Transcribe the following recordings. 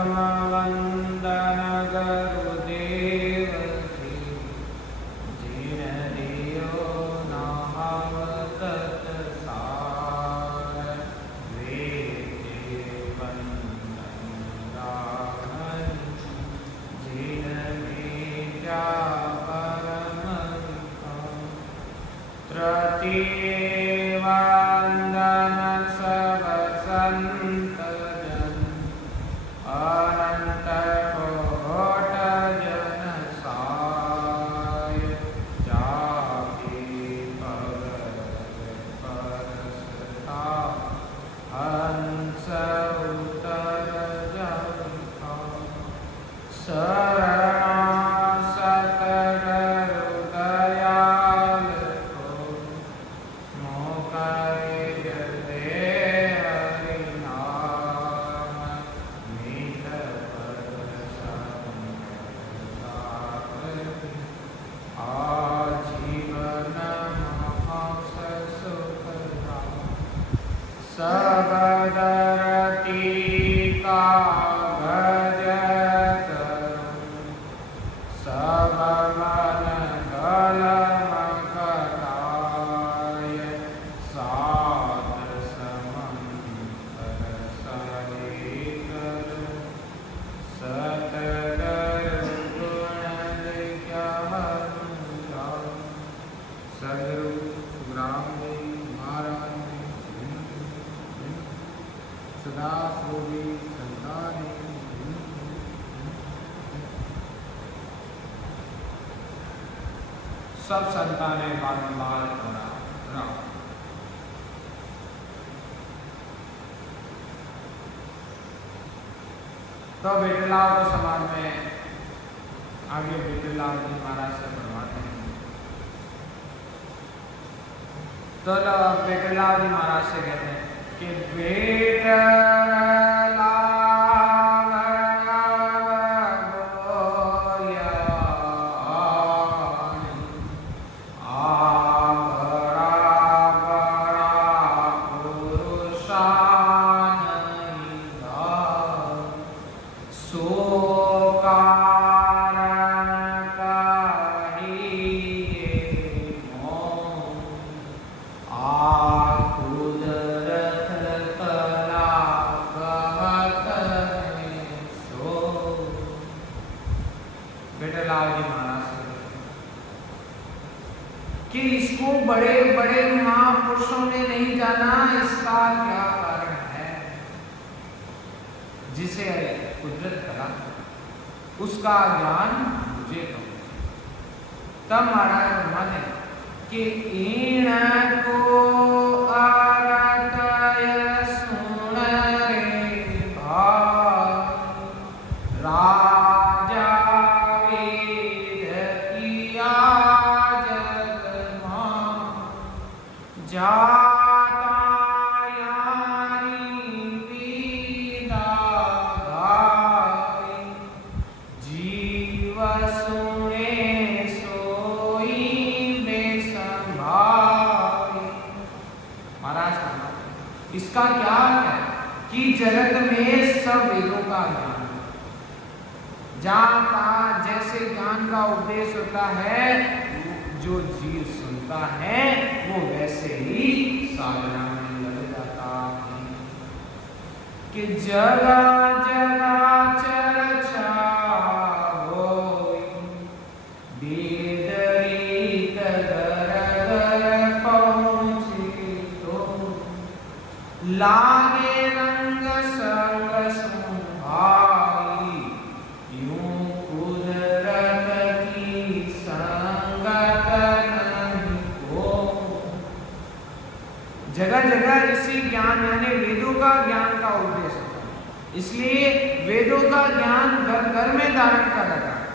प्रथम वंदन गुरुदेव जी, जिन दियो नाम तत्सार, वेद वंदन दान, जिन विद्या परम तृतीय वंदन सब संत जन, अनंत कोट जन साय, जाके पग परसता, हंस उतर जंता, शरणासत गुरु दयाल को, मोकरे दे हरि नाम, मीत पद संग आजीवन सुख सबदरती का भज करूं, सब मन गल मखताय, साध समंतर सहित सतगर गुण सदगुरु रामदेव महाराज सदा होगी संतान सब संतानें बारंबार राम। तो बेटलाव समाज में आगे बेटलाव जी महाराज से बनवाते हैं। तो बेटलाव जी महाराज से कहते हैं कि कि इसको बड़े बड़े महापुरुषों ने नहीं जाना, इसका क्या कारण है? जिसे कुदरत कला उसका ज्ञान मुझे कहो। तब महाराज ब्रह्मा ने कि इन को आरतय सुन रे भाई, राजा वेद किया जाता यानी विदा गाई, जीव सुने सोई बेसंभाई। महाराज इसका क्या है कि जगत में सब वेदों का ज्ञान, जहाँ जैसे ज्ञान का उपदेश होता है, जो जीव सुनता है वो वैसे ही साधना में लग जाता है। कि जगह जगह चर्चा होई, वेद रीत घर घर पहुँचे तो, लागे रंग संग सुहाई, यूं कुदरत की संगत नहीं हो। जगह जगह इसी ज्ञान यानी वेदों का ज्ञान का उपदेश होता है, इसलिए वेदों का ज्ञान घर घर में धारण कर रखा है।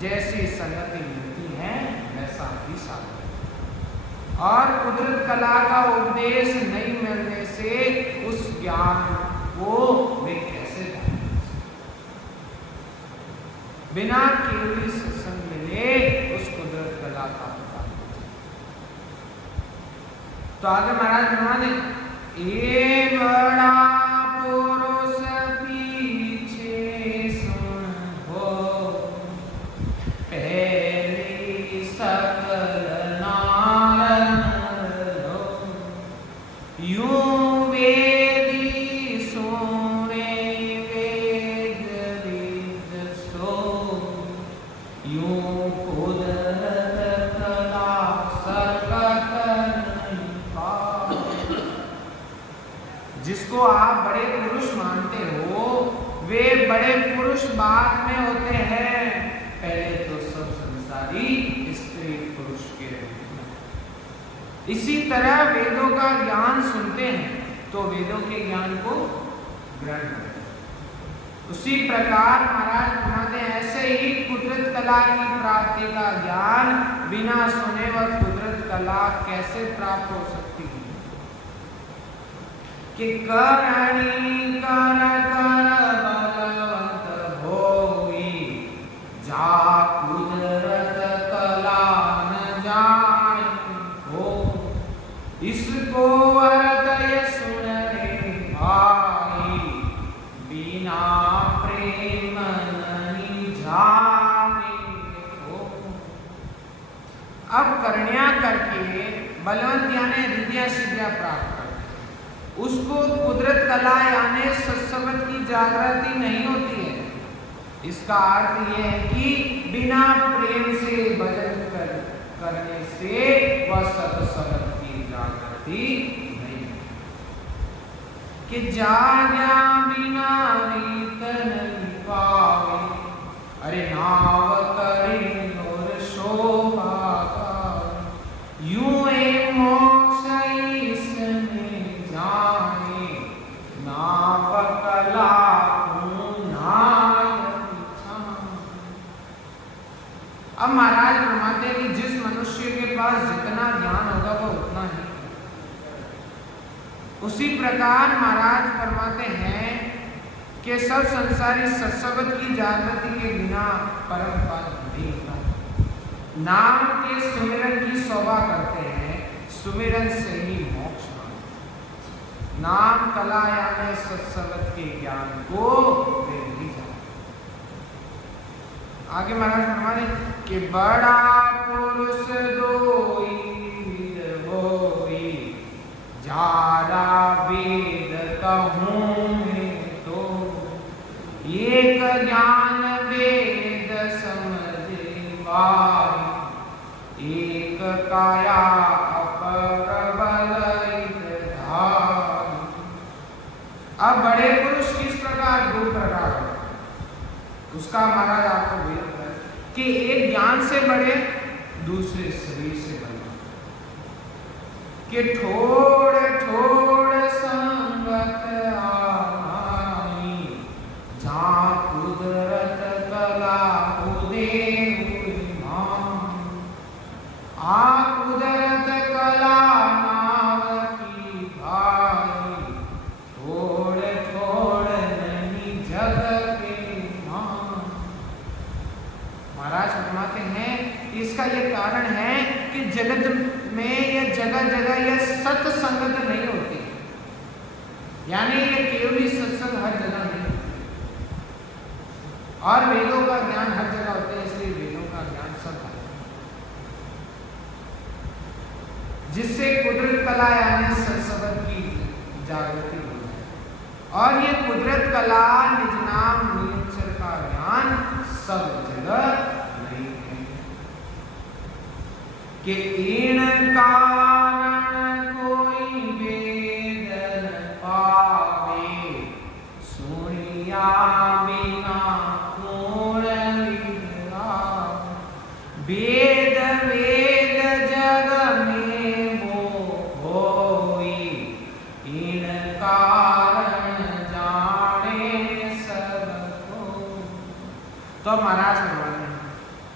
जैसी संगति मिलती है वैसा ही साधन, और कुदरत कला का उपदेश नहीं मिलने से उस ज्ञान को वे कैसे धारण कर सकते? बिना केवली सत्संग मिले उस कुदरत कला का पता नहीं। तो आगे महाराज ब्रह्मा ने ये बड़ा पुरुष पीछे जिसको आप बड़े पुरुष मानते हो, वे बड़े पुरुष बाद में होते हैं, पहले तो सब संसारी स्त्री पुरुष के रूप में। इसी तरह वेदों का ज्ञान सुनते हैं तो वेदों के ज्ञान को ग्रहण करते हैं। उसी प्रकार महाराज फरमाते हैं, ऐसे ही कुदरत कला की प्राप्ति का ज्ञान बिना सुने व कुदरत कला कैसे प्राप्त हो सकती है कि करणी कर कर बलवंत होई, जा कुदरत कला न जाने हो, इसको अर्थ ये सुन रे भाई, बिना प्रेम नहीं जाने हो। अब करण्या करके बलवंत यानी रिद्धियां सिद्धियां प्राप्त करते, उसको कुदरत कला यानी सत्संगत की जागृति नहीं होती है। इसका अर्थ यह है कि बिना प्रेम से भजन करने से वह सत्संगत की जागृति नहीं है। कि जाग्या बिना रीत नहीं पावे, अरे नाव करे और शोभा यूं मोक्ष इसमें जाने, नाव कला अब महाराज फरमाते हैं कि जिस मनुष्य के पास जितना ज्ञान होगा वो उतना ही। उसी प्रकार महाराज फरमाते हैं कि सब संसारी सत्संगत की जागृति के बिना परम पद नहीं होता। नाम के सुमिरन की शोभा करते हैं, सुमिरन से ही मोक्ष मांगते। नाम कला यानी सत्संगत के ज्ञान को वे नहीं जानते। आगे महाराज फरमाते कि बड़ा पुरुष दोई विद होई, जारा वेद कहूँ मैं तो, एक ज्ञान वेद समझे पाई, एक काया अपर बल धारी। अब बड़े पुरुष किस प्रकार, दो प्रकार है, उसका महाराज आपको भेद है कि एक ज्ञान से बढ़े, दूसरे शरीर से बढ़े। कि थोड़ थोड़ संगत आई, जहाँ कुदरत कला उदे आ कुदरत कला नाव की भाई, थोड़ थोड़ नहीं जग के मान। महाराज फरमाते हैं इसका ये कारण है कि जगत में या जगह जगह यह सत्संगत नहीं होती, यानी ये केवली सत्संग हर जगह नहीं होती, और वेदों का ज्ञान हर जगह होता है, इसलिए वेदों का ज्ञान सब है, जिससे कुदरत कला यानी सत्संगत की जागृति हो जाए। और ये कुदरत कला निज नाम निरंतर का ज्ञान सब जगह नहीं है। कि इन कारण कोई वेद न पावे, सुनिया बिना पूर्ण विराम, वेद वेद जग में वो होई, इन कारण जाने सबको। तो महाराज फरमाते हैं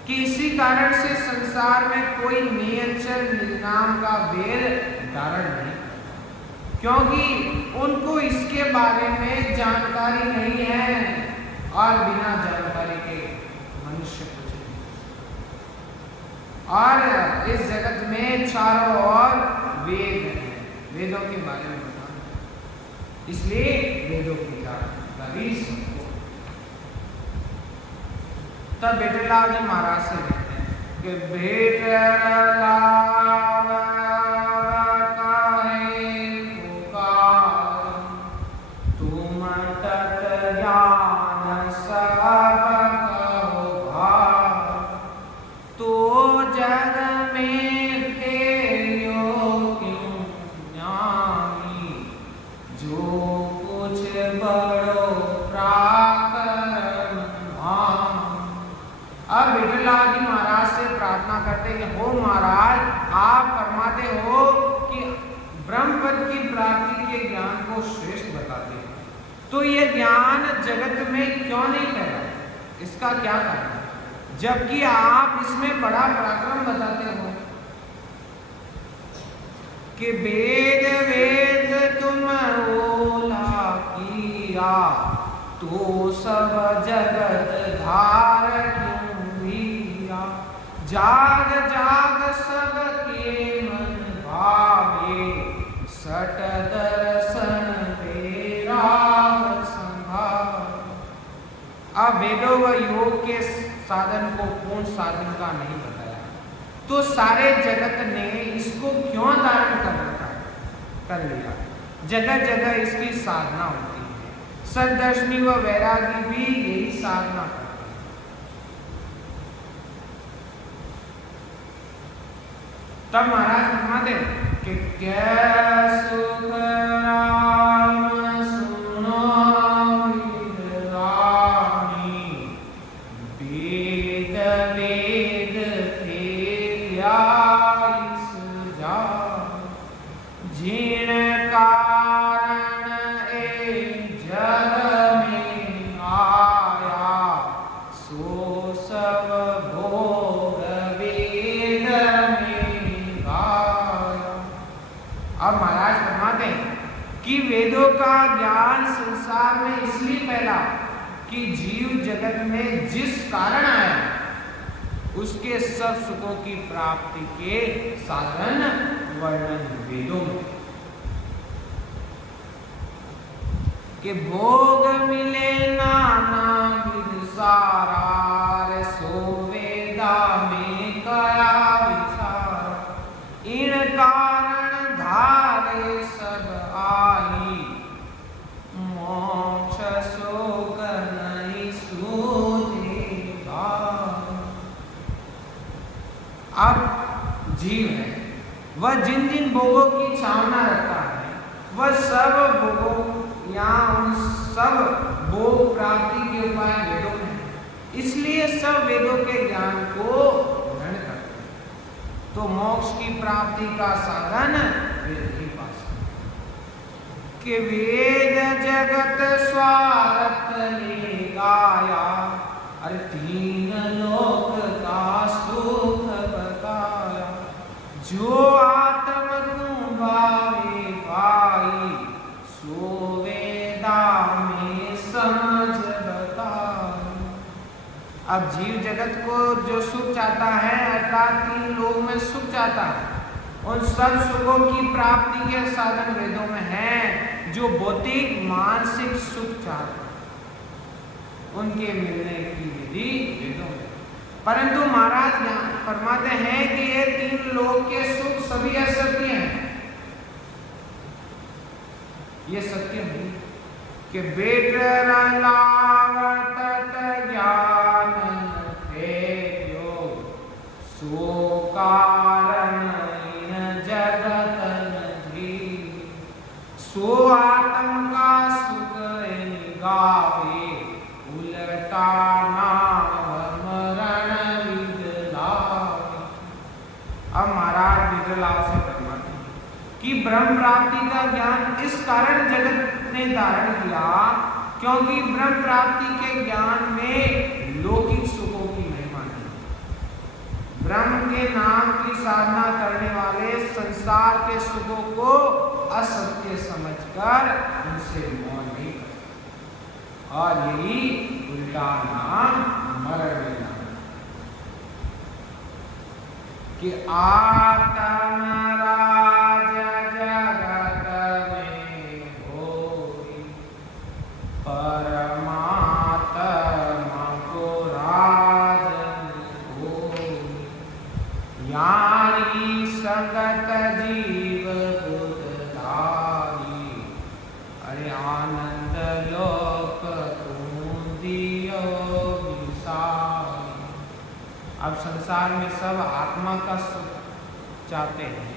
कि इसी कारण से संसार में कोई नियंचल नाम का वेद धारण नहीं, क्योंकि उनको इसके बारे में जानकारी नहीं है, और बिना जानकारी के मनुष्य कुछ नहीं। और इस जगत में चारों ओर वेद हैं, वेदों के बारे में बताना, इसलिए वेदों की जानकारी सबको। तब बेटलाल जी महाराज से कहते हैं कि बेटलाल काहे पुकार, तुम तत् ज्ञान सब कहो भार, तो जग में तेरो क्यों ज्ञानी, जो कुछ बड़ो प्राकरण भान। अब विठलाजी महाराज से प्रार्थना करते कि हो महाराज, आप फरमाते हो कि ब्रह्मपद की प्राप्ति के ज्ञान को श्रेष्ठ बताते हैं, तो ये ज्ञान जगत में क्यों नहीं फैला? इसका क्या कारण है, जबकि आप इसमें बड़ा पराक्रम बताते हो कि वेद वेद तुम ओला किया, तो सब जगत धार क्यों लिया। जाग जाग सबके मन भावे, सट दर्शन तेरा संभाव। अब वेदों व योग के साधन को पूर्ण साधन का नहीं बताया, तो सारे जगत ने इसको क्यों धारण कर रखा है, कर लिया। जगह जगह इसकी साधना होती है। सददर्शनी व वैरागी भी यही साधना करते हैं। तब महाराज फरमाते कि क्या सुख राम सुनो विद्वानी, वेद वेद फेल्या जा, जिन कारण ए जग में आया, सो सब भोग वेद में गाया। अब महाराज फरमाते हैं कि वेदों का ज्ञान संसार में इसलिए फैला कि जीव जगत में जिस कारण आया उसके सब सुखों की प्राप्ति के साधन वर्णन वेदों में, कि भोग मिले नाना विध सारा, सो वेदा में कया विचार। इन कारण धारे सब आई, मोक्ष शोक नहीं सूझे भाई। अब जीव है, वह जिन जिन भोगों की छावना रखता है, वह सब भोगों या उन सब भोग प्राप्ति के उपाय वेदों में है। इसलिए सब वेदों के ज्ञान को ग्रहण करते हैं, तो मोक्ष की प्राप्ति का साधन वेद ही पास कि वेद जगत स्वार्थ ले गाया, अरे तीन लोक का सुख बताया। जो आत्म को भावे पाई, सो वेदा में समझ बताई। अब जीव जगत को जो सुख चाहता है, अर्थात तीन लोक में सुख चाहता है, उन सब सुखों की प्राप्ति के साधन वेदों में हैं। जो भौतिक मानसिक सुख चाहते हैं, उनके मिलने की विधि वेदों में। परंतु महाराज फरमाते हैं कि ये तीन लोक के सुख सभी असत्य हैं। ये सत्य नहीं कि बेटर लागत ज्ञान फेर्यो, सो कारण जगत जी। सो आत्म का सुख गावे, उलटा नाम मरण विदलावे। अब महाराज विदलाव से फरमाते हैं कि ब्रह्म प्राप्ति का ज्ञान इस कारण जगत ने धारण किया क्योंकि ब्रह्म प्राप्ति के ज्ञान में लौकिक सुखों की महिमा नहीं। ब्रह्म के नाम की साधना करने वाले संसार के सुखों को असत्य समझकर उनसे मौन नहीं करते, और यही उल्टा नाम मरण लेना कि आत्म राज जगत में होई, परमात्मा को राज होई। यानी संगत जीव बुद्धधारी, अरे आनंद लोक तुम दियो विसारी। अब संसार में सब आत्मा का सुख चाहते हैं,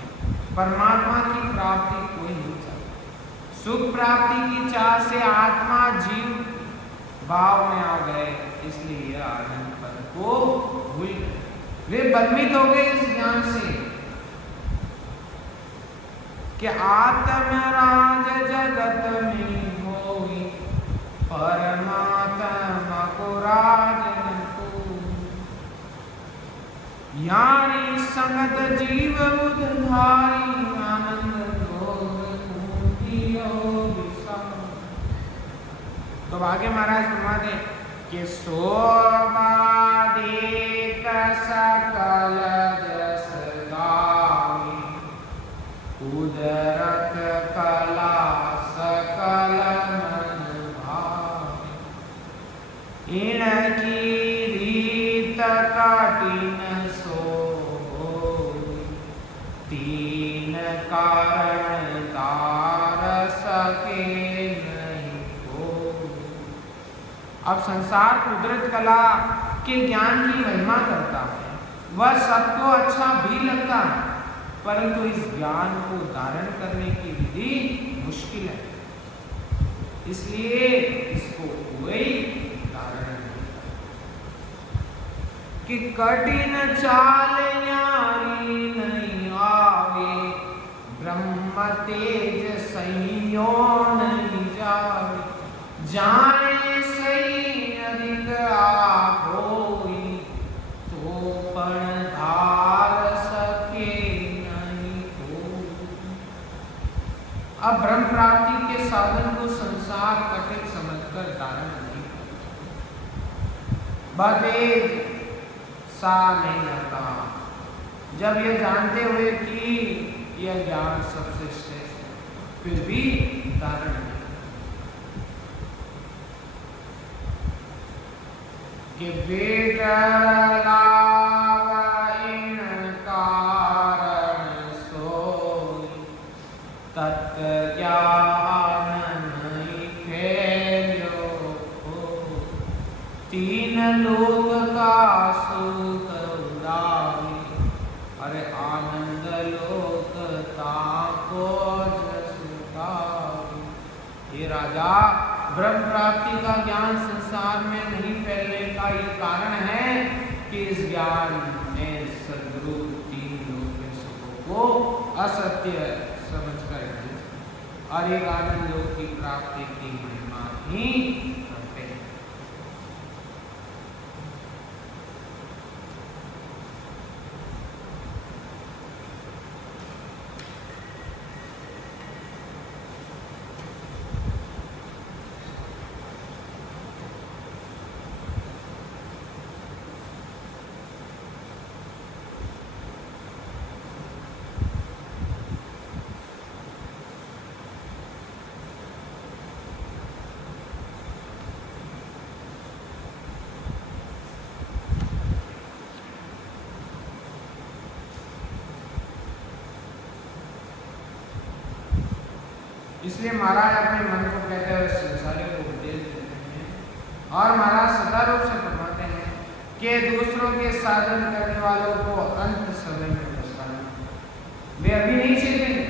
परमात्मा की प्राप्ति कोई नहीं चाहता। सुख प्राप्ति की चाह से आत्मा जीव भाव में आ गए, इसलिए यह आनंद पद को भूल गए। वे भ्रमित हो गए इस ज्ञान से कि आत्म राज जगत में होई, परमात्मा को राज न कोई। यानी संगत जीव उद्धारी, आनंद तो आगे महाराज फरमाते हैं कि सोमादिक सकल जस गावी, उदरत कला सकल मन भावी। इनकी रीत कठिन सो होई, तीन कारण तार सके नहीं कोई। अब संसार कुदरत कला के ज्ञान की महिमा करता है, वह सबको अच्छा भी लगता है, परंतु इस ज्ञान को धारण करने की विधि मुश्किल है, इसलिए इसको कोई धारण नहीं कि कठिन चाल यारी नहीं आवे, ब्रह्म तेज संयो नहीं जावे। जाने सही अधिक आप होई, तो पण धार सके नहीं कोई। अब ब्रह्म प्राप्ति के साधन को संसार कठिन समझकर धारण नहीं करता, सा नहीं आता। जब यह जानते हुए कि यह ज्ञान सबसे श्रेष्ठ है, फिर भी धारण नहीं कि बेटा लाव इन कारण सोई, तत् ज्ञान नहीं फैलो हो। तीन लोक का सुख उड़ावे, अरे आनंद लोक ताको जस गावे। ये राजा, ब्रह्म प्राप्ति का ज्ञान संसार में नहीं फैलने का ये कारण है कि इस ज्ञान ने सद्गुरु तीन लोक के सुखों को असत्य समझकर और एक आनंद लोक की प्राप्ति की महिमा ही करते हैं। इसलिए महाराज अपने मन को कहते हुए संसारियों को उपदेश देते हैं, और महाराज सदा रूप से फरमाते हैं कि दूसरों के साधन करने वालों को अंत समय में पछताना। वे अभी नहीं सीखेंगे,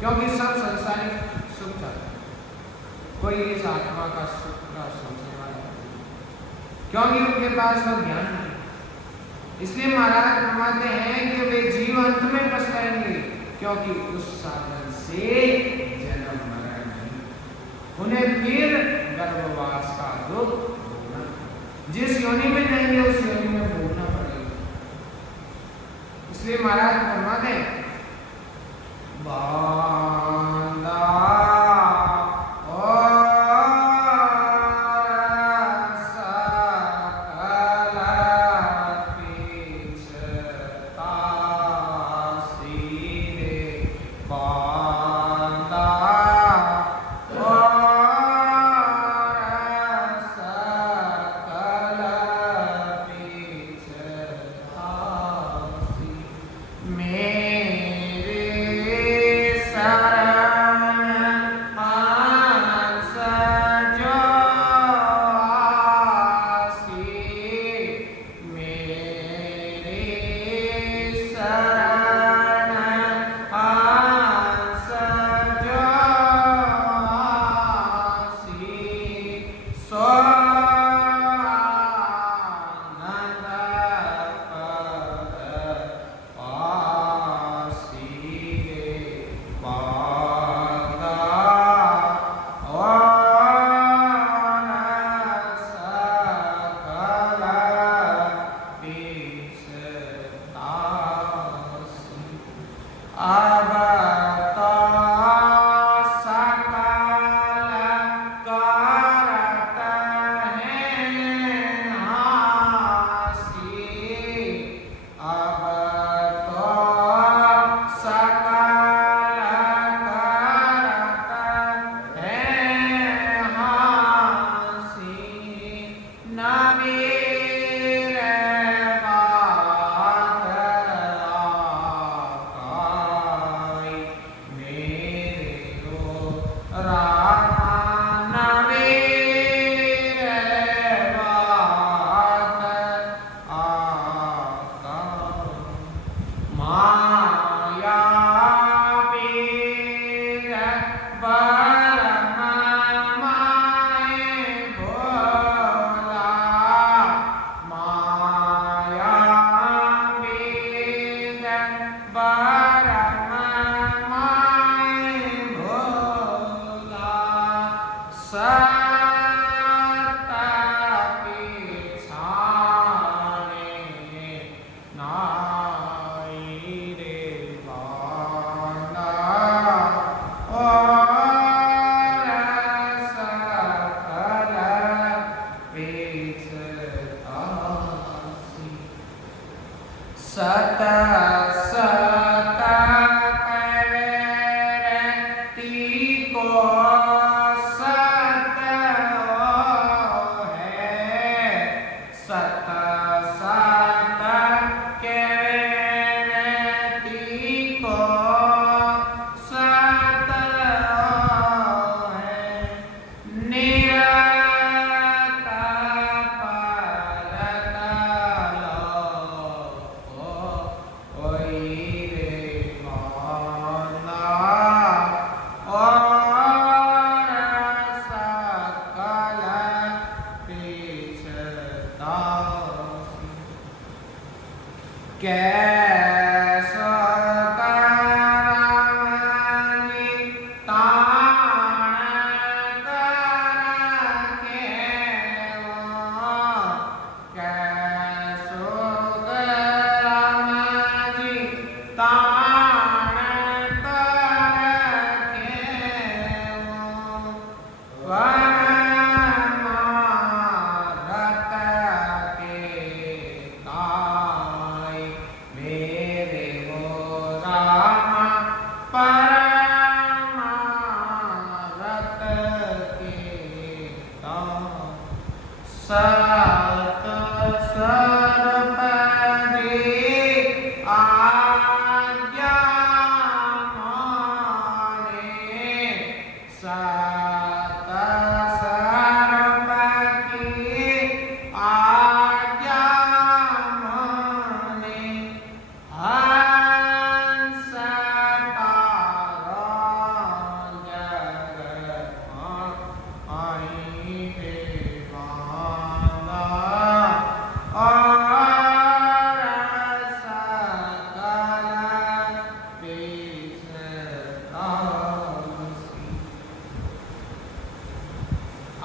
क्योंकि सब संसारिक सुख चाहते हैं, कोई इस आत्मा का सुख का सोचने वाला नहीं, क्योंकि उनके पास वो ज्ञान नहीं। इसलिए महाराज फरमाते हैं कि वे जीव अंत में पछताएंगे, क्योंकि उस साधन से जन्म मरण नहीं, उन्हें फिर गर्भवास का दुख भोगना, जिस योनि में जाएंगे उस योनि में भोगना पड़ेगा। इसलिए महाराज फरमाते हैं बांदा में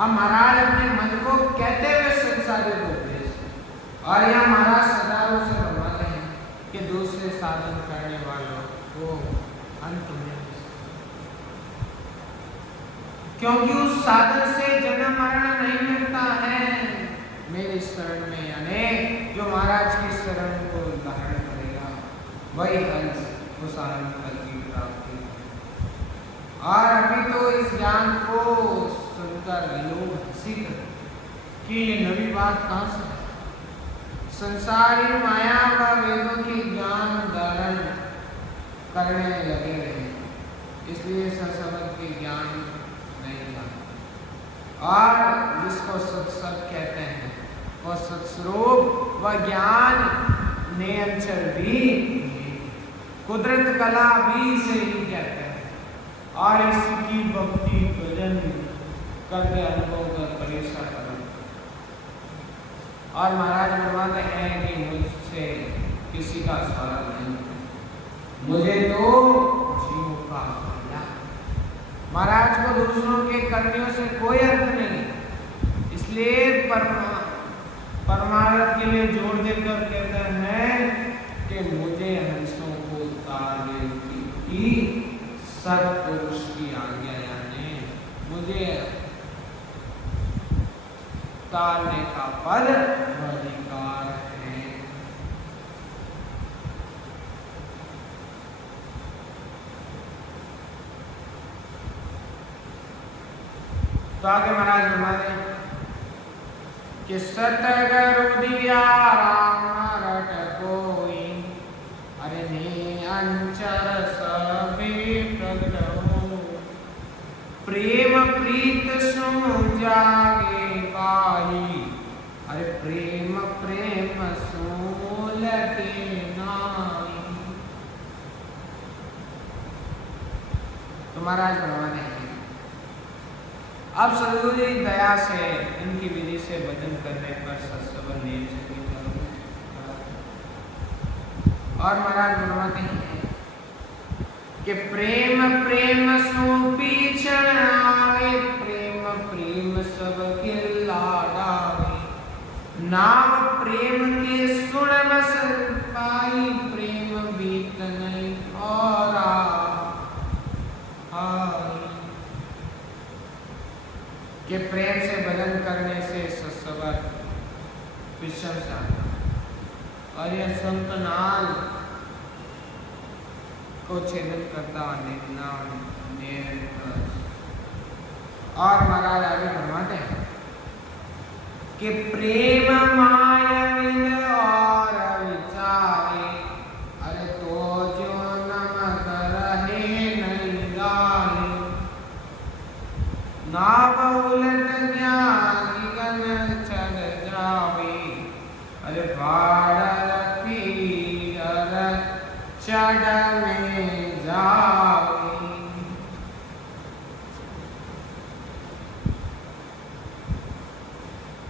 अब महाराज अपने मन को कहते हुए संसारी को उपदेश, और यहाँ महाराज सदारों से फरमाते हैं कि दूसरे साधन करने वालों को अंत में, क्योंकि उस साधन से जन्म मरण नहीं मिलता है। मेरी शरण में यानी जो महाराज की शरण को धारण करेगा वही हंस उस आनंद फल की प्राप्ति। और अभी तो इस ज्ञान को सुनकर लोग हंसी करते कि ये नवी बात कहाँ से है। संसारी माया का वेदों की ज्ञान धारण करने लगे रहे, इसलिए संसार के ज्ञान नहीं जाना। और जिसको सत्संग कहते हैं वह सत्स्वरूप व ज्ञान नियंचल भी कुदरत कला भी से ही कहते हैं। और इसकी भक्ति भजन करके अनुभव कर परेशान करो। और महाराज फरमाते हैं कि मुझसे किसी का स्वार्थ नहीं, मुझे तो जीव का कल्याण। महाराज को दूसरों के कर्मियों से कोई अर्थ नहीं, इसलिए परमार्थ के लिए जोड़ देकर कहते हैं कि मुझे हंसों को तारने की सत्पुरुष की आज्ञा, यानी मुझे तारने का पद अधिकार है। तो आगे महाराज हमारे कि सतगुरु दिया राम रट कोई, अरे ने अंचर सभी प्रगट हो, प्रेम प्रीत सो जागे पाई, अरे प्रेम प्रेम सो लगे नाई। तो महाराज भगवान है, अब सदगुरु जी दया से इनकी विधि से भजन करने पर सत्संग नियम से और महाराज फरमाते हैं कि प्रेम प्रेम सो पीछण आवे, प्रेम प्रेम सब किल्ला डारे। नाम प्रेम के सुन बस पाई, प्रेम बीत नहीं और कि प्रेम से भजन करने से सत्सवर विषम से और यह संत नाल को छेदन करता निंदा और महाराज आगे फरमाते हैं कि प्रेम मायाविद और विचारे, अरे तो जो नमक रहे नहीं डाले। नाव उलट ज्ञानी गन चढ़ जावे, अरे बाढ़ पीर चढ़ में जावे।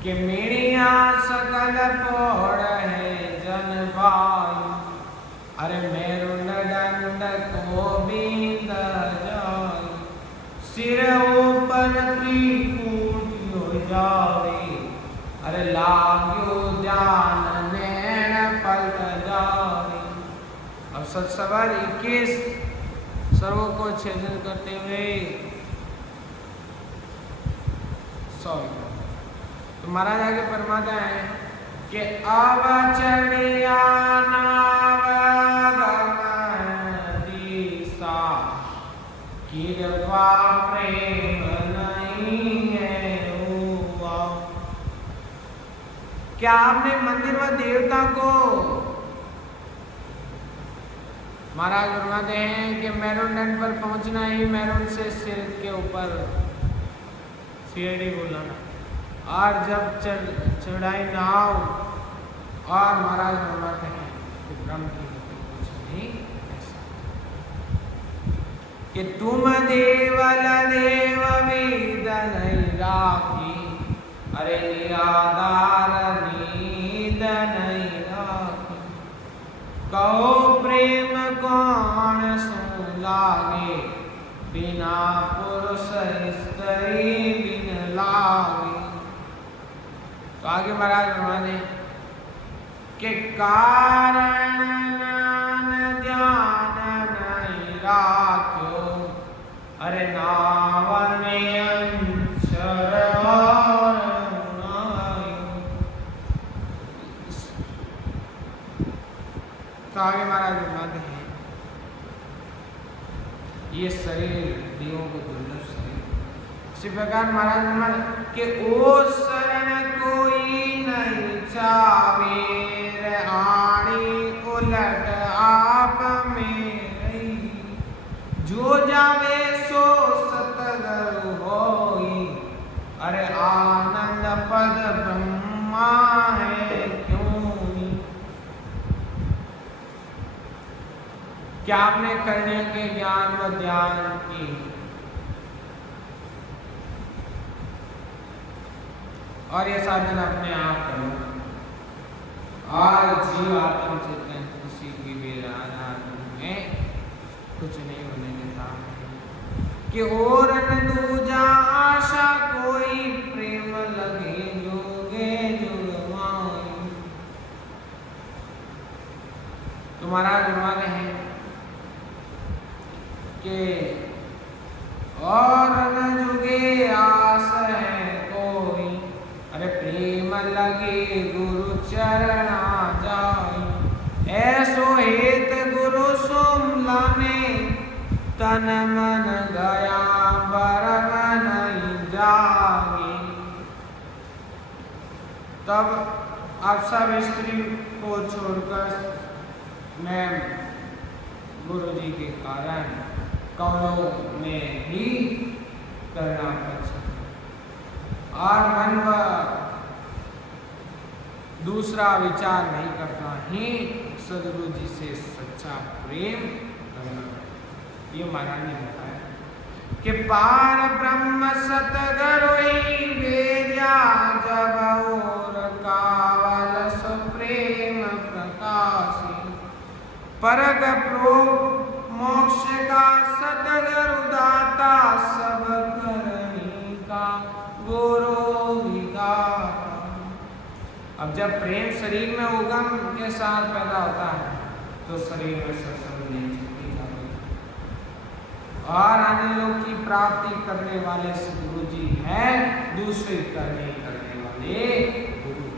कि मेरिया सकल पौड़ है जन वायु, अरे मेरु दंड को बींद जाए। सिर ऊपर त्रिकूट हो जावे, अरे लाग्यो जान नैन पलट जावे। अब सत्सवर 21 सर्वों को छेदन करते हुए 100 तो महाराज आगे फरमाता है कि अवचरिया दिशा कृपा प्रेम नहीं है हुआ। क्या आपने मंदिर व देवता को, महाराज फरमाते हैं कि मैरून दंड पर पहुंचना ही मैरून से सिर के ऊपर सीढ़ी बुलाना, और जब चढ़ाई ना हो और महाराज फरमाते हैं कि ब्रह्म की कुछ नहीं ऐसा कि तुम देवल देव वेद नहीं राखी, अरे निराधार नींद नहीं राखी। कहो प्रेम कौन सो लागे, बिना पुरुष स्त्री बिन लागे। तो आगे महाराज फरमाते के कारण ध्यान नहीं राख्यो, अरे नावन अंशर तो आगे महाराज फरमाते हैं ये शरीर देवों को दुर्लभ शरीर। इसी प्रकार महाराज के ओ शरण कोई नहीं चावे, आड़ी उलट आप में रही। जो जावे सो सतगुरु होई, अरे आनंद पद ब्रह्मा है क्यों नहीं। क्या आपने करने के ज्ञान व ध्यान की और ये साधन अपने आप करो, और जीव आत्म चेतन किसी की भी आधार में कुछ नहीं होने देता कि और न दूजा आशा कोई प्रेम लगे जोगे जुगमाई। तुम्हारा जुर्माने हैं कि और न जुगे आस है कोई, अरे प्रेम लगे गुरु चरणा जाई। ऐसो हेत गुरु सोम लाने, तन मन गया बरग नहीं जागे। तब आप सब स्त्री को छोड़कर मैं गुरु जी के कारण कौनों में ही करना पड़ और मन व दूसरा विचार नहीं करता ही सदगुरु जी से सच्चा प्रेम करना। ये महाराज ने बताया कि पार ब्रह्म सतगुरु ही भेजा, जब और कावल सुप्रेम प्रकाशी। परग प्रो मोक्ष का सतगुरु दाता, सब करनी का गुरु अब जब प्रेम शरीर में उगम के साथ पैदा होता है तो शरीर में सत्संग नहीं छूटी जाती। और आनंद लोक की प्राप्ति करने वाले सद्गुरु जी हैं दूसरे करने वाले गुरु।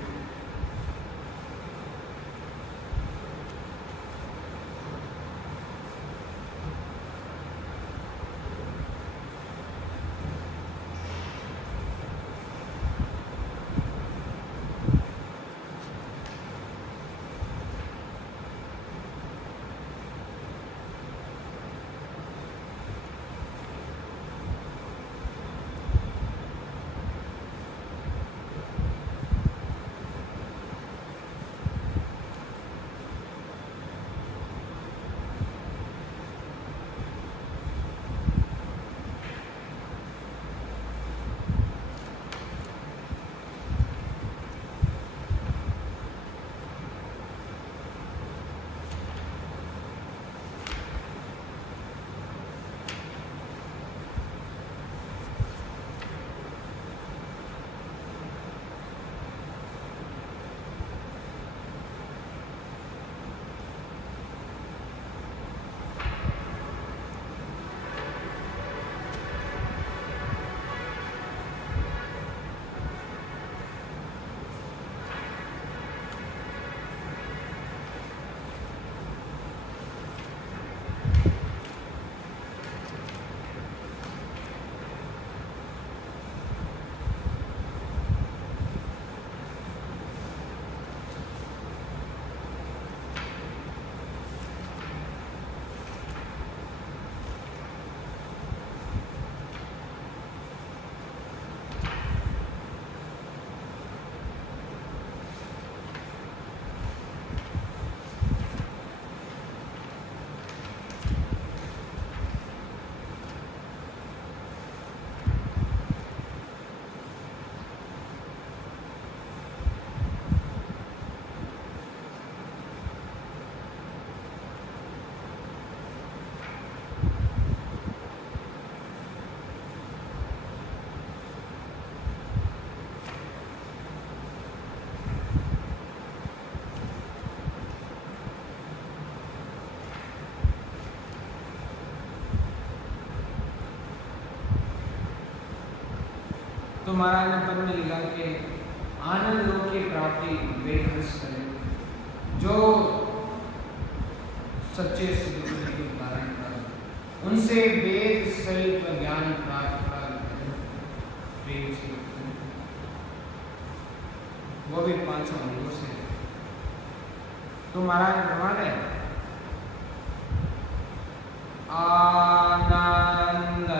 तो महाराज ने पद में लिखा कि आनंद लोक की प्राप्ति वे हंस करें जो सच्चे सद्गुरु जी को धारण कर उनसे वेद सहित ज्ञान प्राप्त कर प्रेम से वो भी 5 अंगों से। तो महाराज फरमाते हैं आनंद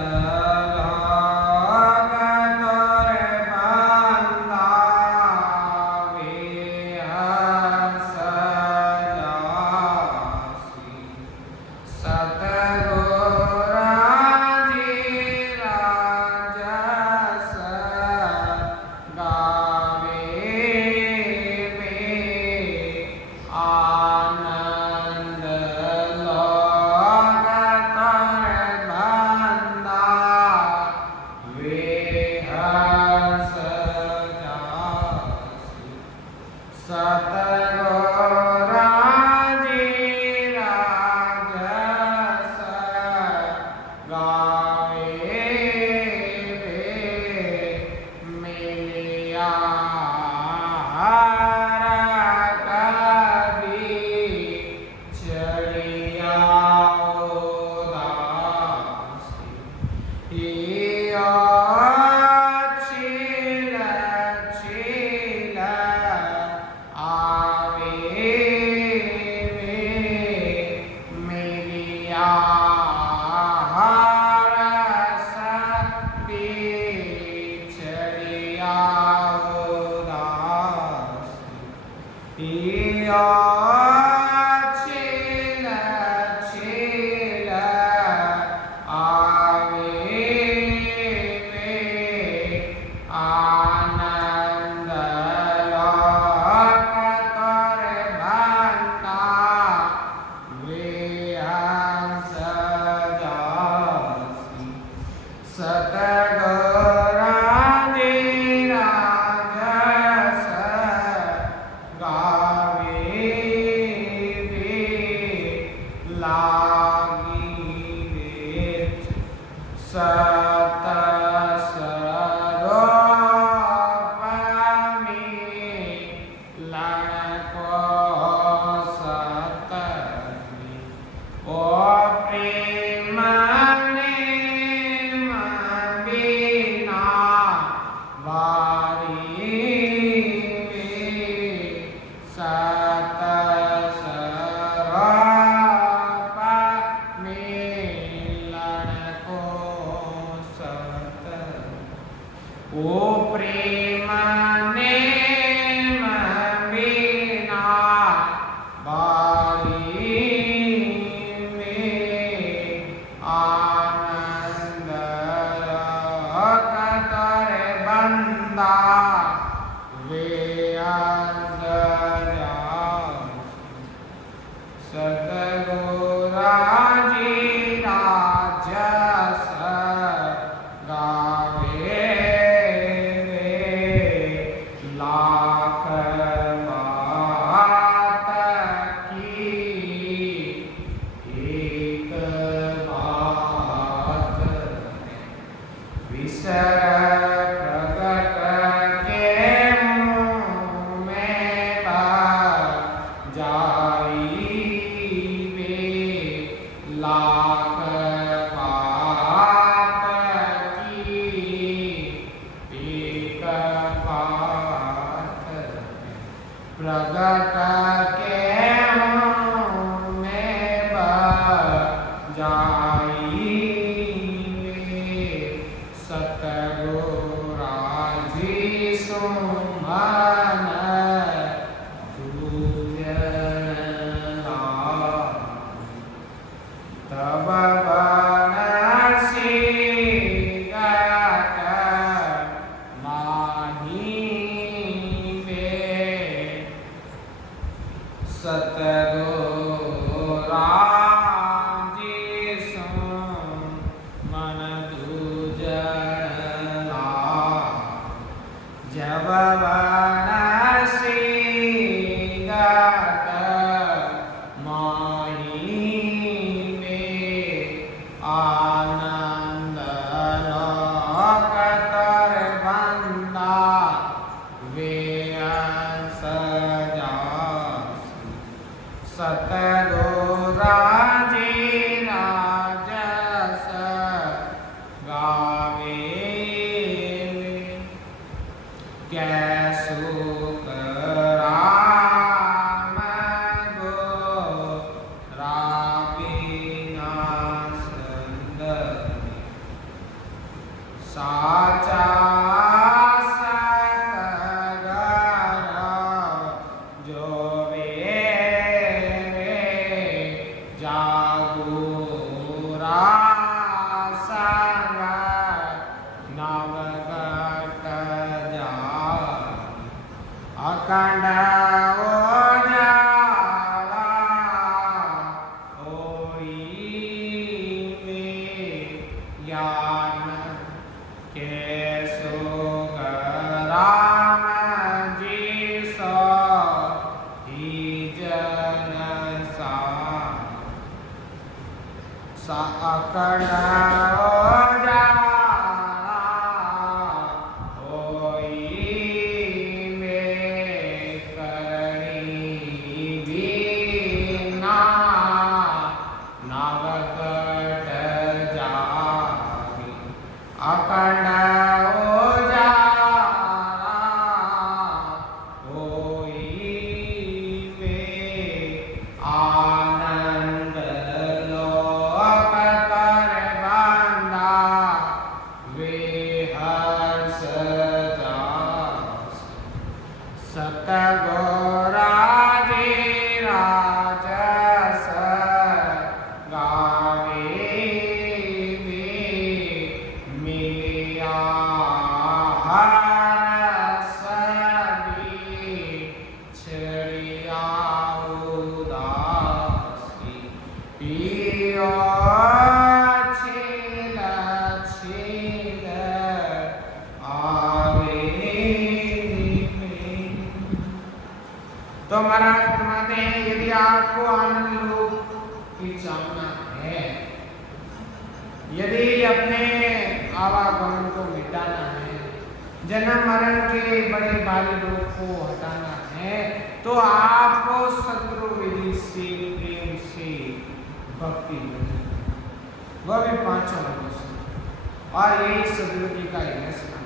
ओ प्रेम नेम बिना बारी में आनंद कतर बंदा वे सतगुरु जी राजस गावे लाख बात की एक बात विसर प्रगट के मुँह में जाई लाख बात की एक बात प्रगट के मुँह में जाई सतगुरु जी सुमन तब बनसी गत माही में सतगुरु जी मन दूजन जब बनसी गत माही आनंद कतर बंदा वे सतगुरु जी राजस गावे कैसो राम गो राबिना साचा सतगुरु जो वे जागो संग नवगत जा अखंड उजाला होई में ज्ञान कैसो राम जी सो ही जन सा अखंड उजाला होई में करणी बिना नवगत जागी अखंड उजाला होई में आनंद लोक तर बंदा वे हर्ष जास सतगुरु जी राजस गावे मिलिया हरस छड़िया उदासी पियो छील छील आवे तो महाराज फरमाते हैं यदि आपको आनंद लोक की चाहना है, यदि अपने आवागमन को मिटाना है, जन्म मरण के बड़े भारी रोग को हटाना है, तो आपको सदगुरु विधि से प्रेम से भक्ति करनी, वह भी 5 अंगों से, और यही सदगुरु जी का यह सिखाना।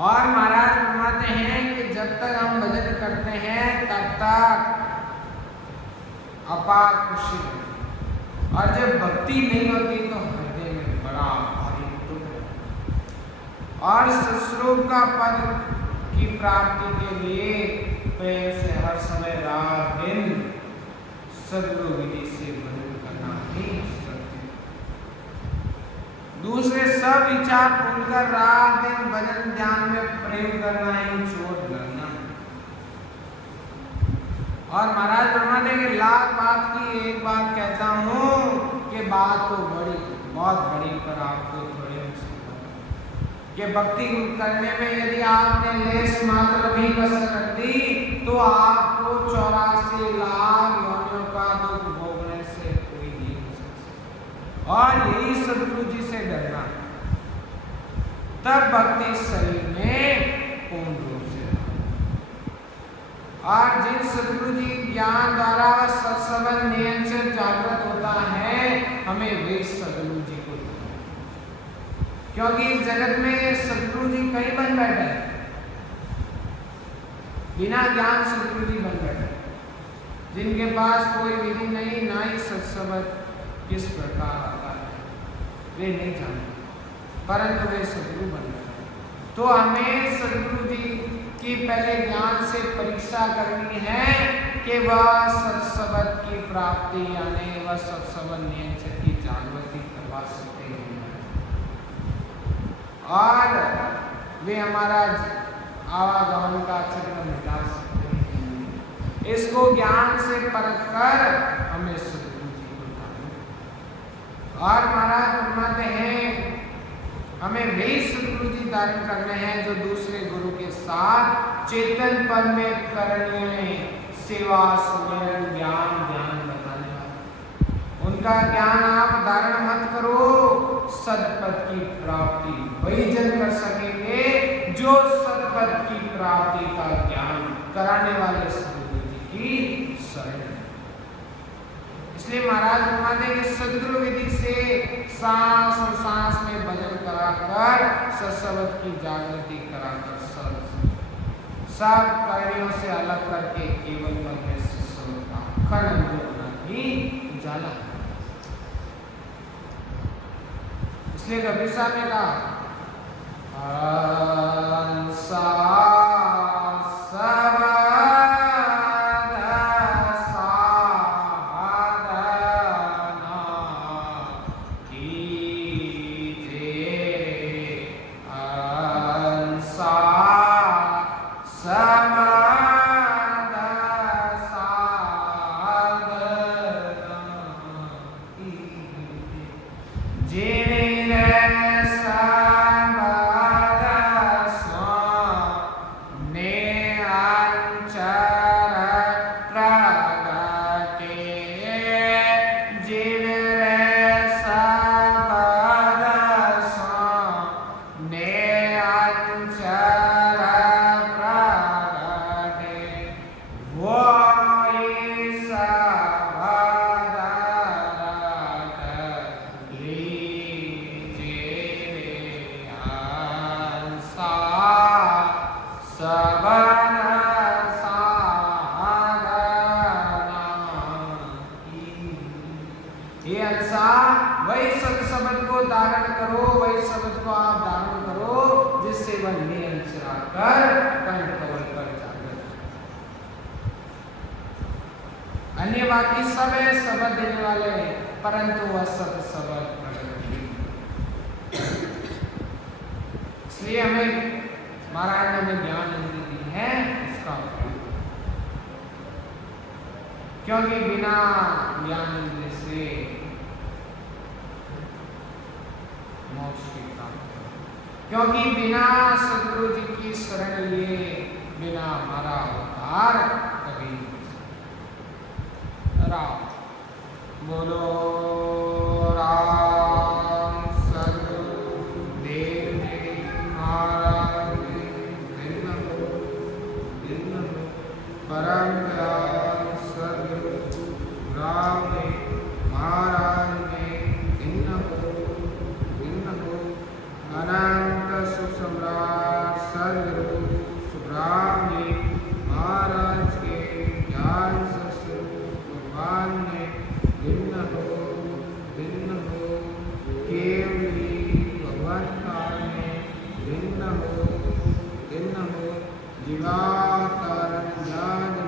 और महाराज फरमाते हैं कि जब तक हम भजन करते हैं तब तक अपार खुशी होती, और जब भक्ति नहीं होती तो हृदय में बड़ा भारी दुख रहता। और सत्स्वरूप का पद की प्राप्ति के लिए प्रेम से हर समय रात दिन सद्गुरु विधि से भजन करना ही सत्य। दूसरे सब विचार भूलकर रात दिन भजन ध्यान में प्रेम करना ही चोट लगना। और महाराज फरमाते कि लाख बात की एक बात कहता हूं कि बात तो बड़ी बहुत बड़ी पर आपको थोड़े कि भक्ति करने में यदि आपने लेस मात्र भी कसर रख दी तो आपको 84 लाख योनियों का दुख भोगने से कोई नहीं हो सकता। और यही सद्गुरु जी से डरना, तब भक्ति शरीर में पूर्ण रूप से। और जिन सद्गुरु जी ज्ञान द्वारा सत्संग नियम से जागृत होता है, हमें वे सद्गुरु जी को, क्योंकि इस जगत में सद्गुरु जी कई बन बैठे, बिना ज्ञान सद्गुरु जी बन बैठे, जिनके पास कोई विधि नहीं, ना ही सत्संग किस प्रकार आता है वे नहीं जानते, परंतु वे सद्गुरु बन बैठे। तो हमें सद्गुरु जी की पहले ज्ञान से परीक्षा करनी है कि वह सत्संग की प्राप्ति यानी वह सत्संग नियम की जागृति करवा सकते हैं और वे हमारा आवागमन का चक्र मिटा सकते हैं। इसको ज्ञान से परख कर हमें सद्गुरु जी को धारण। और महाराज फरमाते हैं हमें वही सद्गुरु जी धारण करने हैं जो दूसरे गुरु के साथ चेतन पद में करनीय सेवा सुमिरन ज्ञान बताने वाले। उनका ज्ञान आप धारण मत करो, सदपद की प्राप्ति वही जन कर सकेंगे जो सदपद की प्राप्ति का ज्ञान कराने वाले सद्गुरु जी की शरण। इसलिए महाराज फरमाते हैं कि सद्गुरु विधि से सांस और सांस में भजन कराकर सत्संग की जागृति कराकर सब कार्यों से अलग करके केवल पद में सत्संग का अखंड अनुभव ही उजाला है। इसलिए कबीर साहब ने कहा वही सत शब्द को धारण करो, वही शब्द को आप धारण करो जिससे वह निरंतर आकर कंठ कवल पर जागृत। अन्य बाकी सब है शब्द देने वाले, परंतु वह सत शब्द प्रकट नहीं। इसलिए हमें महाराज ने हमें ज्ञान इंद्रिय दी है, इसका उपयोग, क्योंकि बिना ज्ञान इंद्रिय से मोक्ष की प्राप्ति, क्योंकि बिना सद्गुरु जी की शरण लिए बिना हमारा उद्धार कभी नहीं। राम बोलो राम सद्गुरु देव जी महाराज परम दयाल सद्गुरु राम महाराज अनंत सुख सम्राट सद्गुरु सुखराम जी महाराज के ज्ञान सत्स्वरूप भगवान ने भिन्न हो भिन्न हो जीवावतारण जा